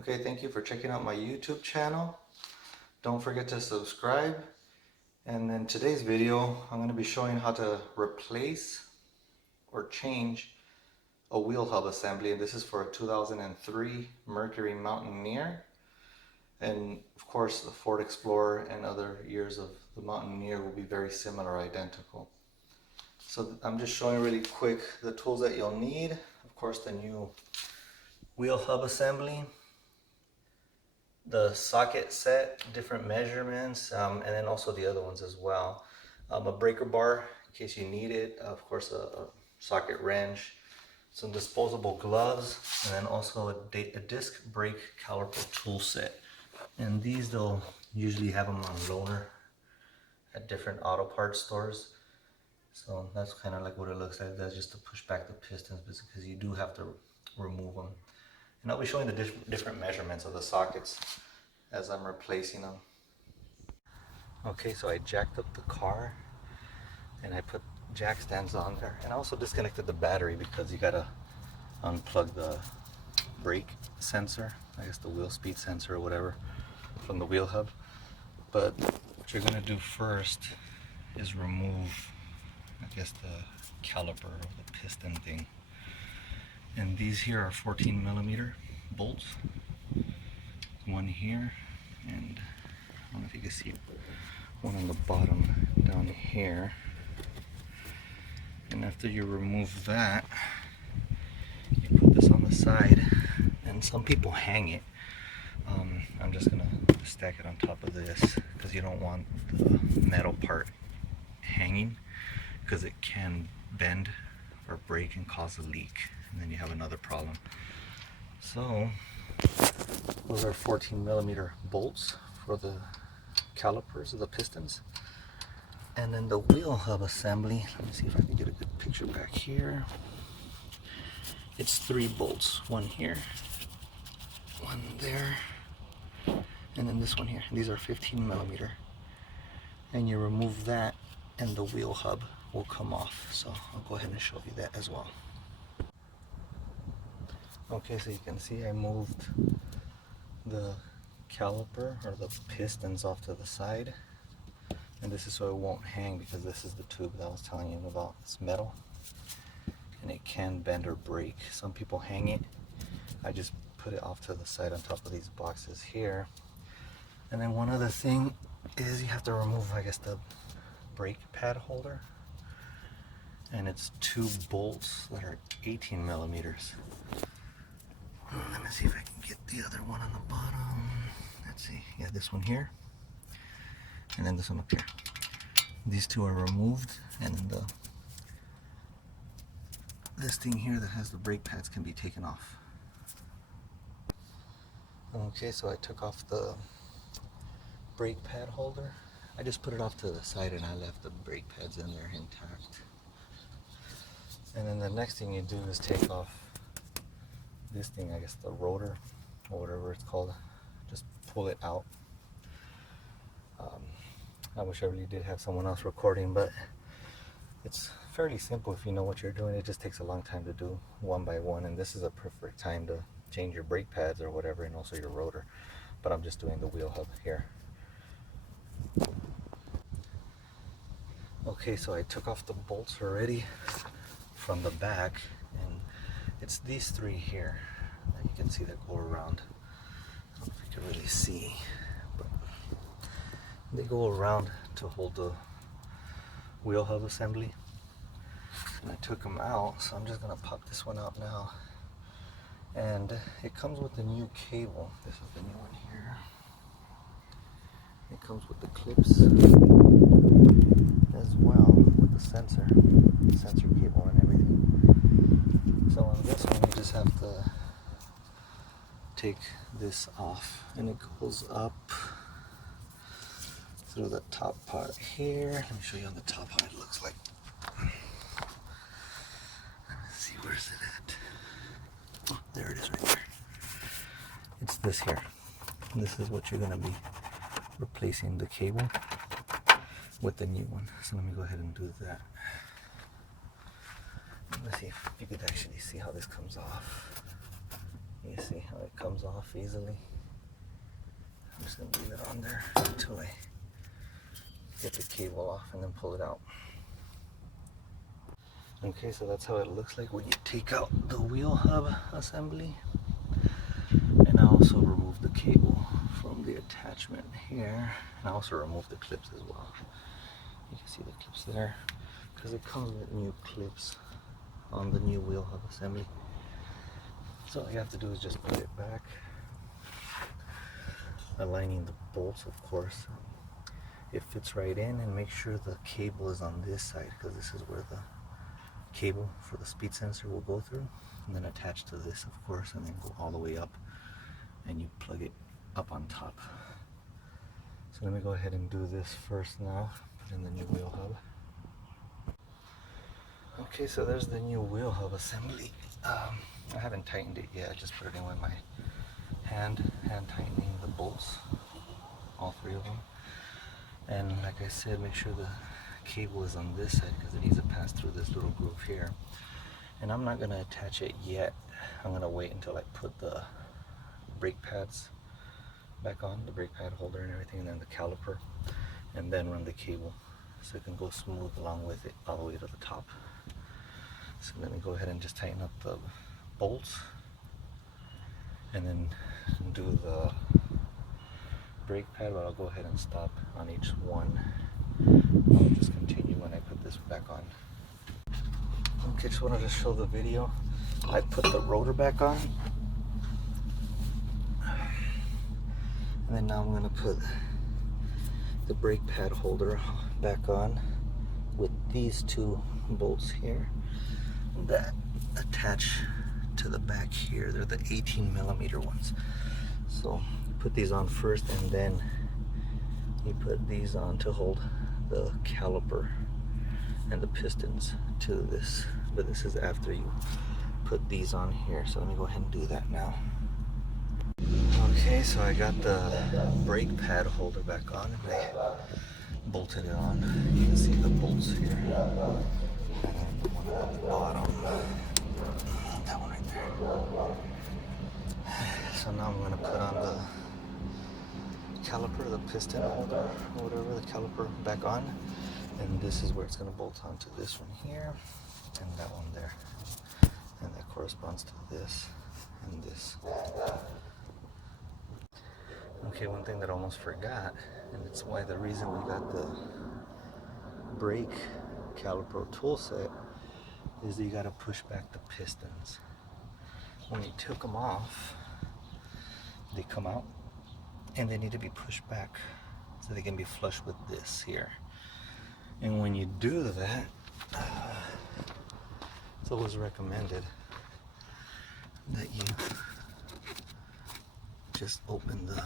Okay, thank you for checking out my YouTube channel. Don't forget to subscribe. And in today's video, I'm going to be showing how to replace or change a wheel hub assembly. And this is for a 2003 Mercury Mountaineer. And of course, the Ford Explorer and other years of the Mountaineer will be very similar, identical. So I'm just showing really quick the tools that you'll need. Of course, the new wheel hub assembly, the socket set, different measurements, and then also the other ones as well. A breaker bar in case you need it, of course a socket wrench, some disposable gloves, and then also a disc brake caliper tool set. And these, they'll usually have them on loaner at different auto parts stores. So that's kind of like what it looks like. That's just to push back the pistons, because you do have to remove them. And I'll be showing the different measurements of the sockets as I'm replacing them. Okay, so I jacked up the car and I put jack stands on there, and I also disconnected the battery because you gotta unplug the brake sensor, I guess the wheel speed sensor or whatever, from the wheel hub. But what you're gonna do first is remove, I guess, the caliper or the piston thing. And these here are 14 millimeter bolts. One here, and I don't know if you can see one on the bottom down here. And after you remove that, you put this on the side, and some people hang it. I'm just gonna stack it on top of this because you don't want the metal part hanging, because it can bend or break and cause a leak, and then you have another problem. So those are 14 millimeter bolts for the calipers of the pistons. And then the wheel hub assembly, let me see if I can get a good picture back here. It's 3 bolts, one here, one there, and then this one here. These are 15 millimeter. And you remove that and the wheel hub will come off. So I'll go ahead and show you that as well. Okay, so you can see I moved the caliper or the pistons off to the side, and this is so it won't hang, because this is the tube that I was telling you about. It's metal and it can bend or break. Some people hang it. I just put it off to the side on top of these boxes here. And then one other thing is you have to remove, I guess, the brake pad holder, and it's 2 bolts that are 18 millimeters. Let me see if I can get the other one on the bottom. Let's see. Yeah, this one here, and then this one up here. These 2 are removed, and then this thing here that has the brake pads can be taken off. Okay, so I took off the brake pad holder. I just put it off to the side and I left the brake pads in there intact. And then the next thing you do is take off this thing, I guess the rotor or whatever it's called. Just pull it out. I wish I really did have someone else recording, but it's fairly simple if you know what you're doing. It just takes a long time to do one by one, and this is a perfect time to change your brake pads or whatever, and also your rotor. But I'm just doing the wheel hub here. Okay, so I took off the bolts already from the back, and it's these 3 here that you can see that go around. I don't know if you can really see, but they go around to hold the wheel hub assembly. And I took them out, so I'm just gonna pop this one out now. And it comes with the new cable. This is the new one here. It comes with the clips as well, with the sensor cable and everything. So on this one, you just have to take this off, and it goes up through the top part here. Let me show you on the top how it looks like. Let's see, where's it at? Oh, there it is right there. It's this here. And this is what you're going to be replacing the cable with the new one. So let me go ahead and do that. Let's see if you could actually see how this comes off. You see how it comes off easily? I'm just going to leave it on there until I get the cable off and then pull it out. Okay, so that's how it looks like when you take out the wheel hub assembly. And I also remove the cable from the attachment here. And I also remove the clips as well. You can see the clips there, because it comes with new clips on the new wheel hub assembly. So all you have to do is just put it back. Aligning the bolts, of course. It fits right in, and make sure the cable is on this side, because this is where the cable for the speed sensor will go through, and then attach to this, of course, and then go all the way up, and you plug it up on top. So let me go ahead and do this first now. Put in the new wheel hub. Okay, so there's the new wheel hub assembly. I haven't tightened it yet. I just put it in with my hand tightening the bolts, all three of them. And like I said, make sure the cable is on this side, because it needs to pass through this little groove here. And I'm not going to attach it yet. I'm going to wait until I put the brake pads back on, the brake pad holder and everything, and then the caliper, and then run the cable so it can go smooth along with it all the way to the top. So let me go ahead and just tighten up the bolts and then do the brake pad, but I'll go ahead and stop on each one. I'll just continue when I put this back on. Okay, just wanted to show the video. I put the rotor back on, and then now I'm going to put the brake pad holder back on with these two bolts here that attach to the back here. They're the 18mm ones. So put these on first, and then you put these on to hold the caliper and the pistons to this, but this is after you put these on here. So let me go ahead and do that now. Okay, so I got the brake pad holder back on, and I bolted it on. You can see the bolts here, and then the one at the bottom, that one right there. So now I'm going to put on the caliper, the piston holder, or whatever, the caliper back on, and this is where it's going to bolt onto this one here and that one there, and that corresponds to this and this. Okay, one thing that I almost forgot, and it's why the reason we got the brake caliper tool set, is that you got to push back the pistons. When you took them off, they come out and they need to be pushed back so they can be flush with this here. And when you do that, it's always recommended that you just open the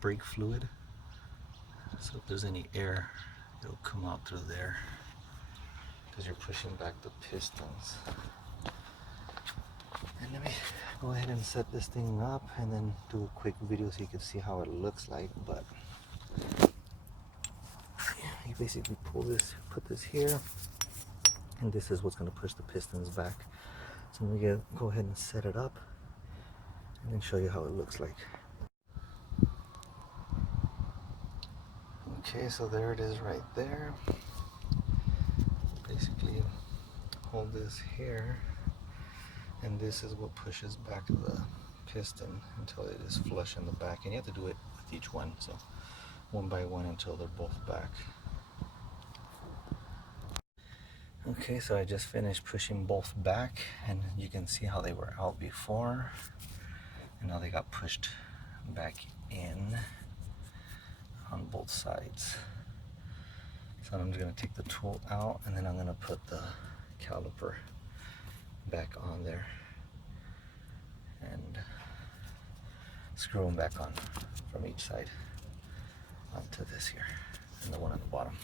brake fluid, so if there's any air, it'll come out through there, because you're pushing back the pistons. And let me go ahead and set this thing up and then do a quick video so you can see how it looks like. But you basically pull this, put this here, and this is what's going to push the pistons back. So I'm going to go ahead and set it up and then show you how it looks like. Okay, so there it is right there. Basically hold this here, and this is what pushes back the piston until it is flush in the back, and you have to do it with each one, so one by one until they're both back. Okay, so I just finished pushing both back, and you can see how they were out before, and now they got pushed back in on both sides. So I'm just going to take the tool out, and then I'm going to put the caliper back on there and screw them back on from each side onto this here and the one on the bottom.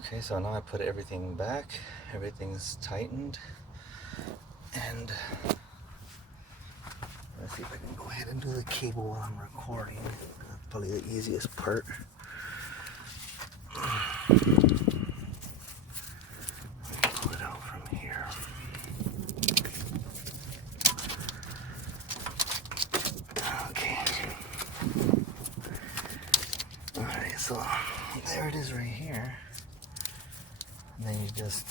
Okay, so now I put everything back, everything's tightened, and let's see if I can go ahead and do the cable while I'm recording. That's probably the easiest part. Pull it out from here. So there it is right here. And then you just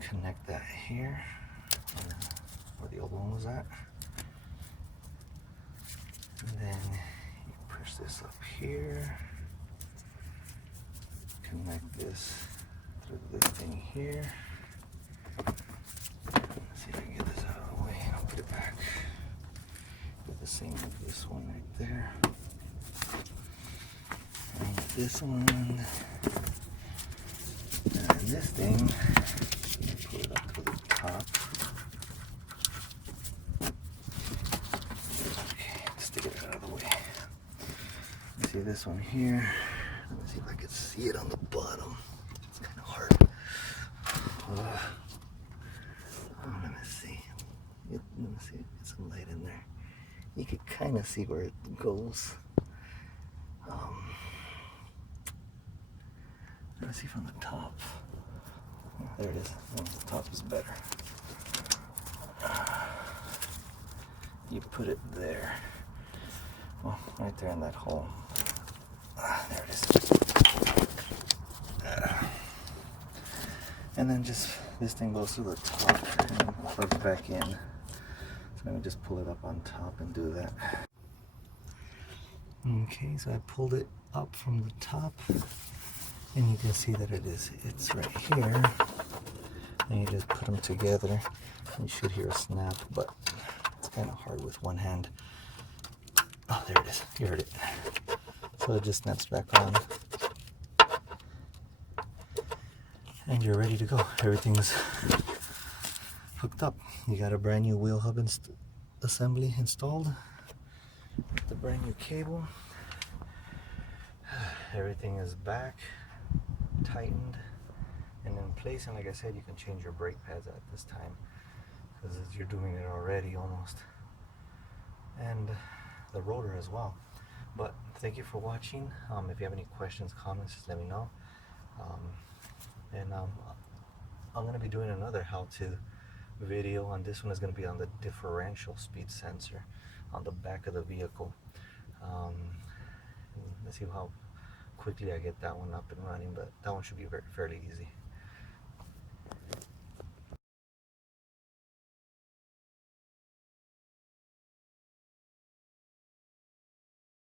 connect that here, where the old one was at. And then you push this up here, connect this through this thing here. Let's see if I can get this out of the way. I'll put it back. Do the same with this one right there. And with this one. And this thing, you pull it up to the top. Okay, stick it out of the way. See this one here? Let me see if I can see it on the bottom. It's kind of hard. Let me see. Let me see. Get some light in there. You can kind of see where it goes. Let me see from the top. Oh, there it is. Oh, the top is better. You put it there. Well, right there in that hole. There it is. And then just this thing goes through the top and plugs back in. So let me just pull it up on top and do that. Okay, so I pulled it up from the top, and you can see that it's right here. And you just put them together. You should hear a snap, but it's kind of hard with one hand. Oh, there it is. You heard it. So it just snaps back on. And you're ready to go. Everything's hooked up. You got a brand new wheel hub assembly installed. The brand new cable. Everything is back, tightened, and in place. And like I said, you can change your brake pads at this time because you're doing it already almost. And the rotor as well. But thank you for watching. If you have any questions, comments, just let me know. I'm going to be doing another how-to video, and this one is going to be on the differential speed sensor on the back of the vehicle. Let's see how quickly I get that one up and running, but that one should be fairly easy.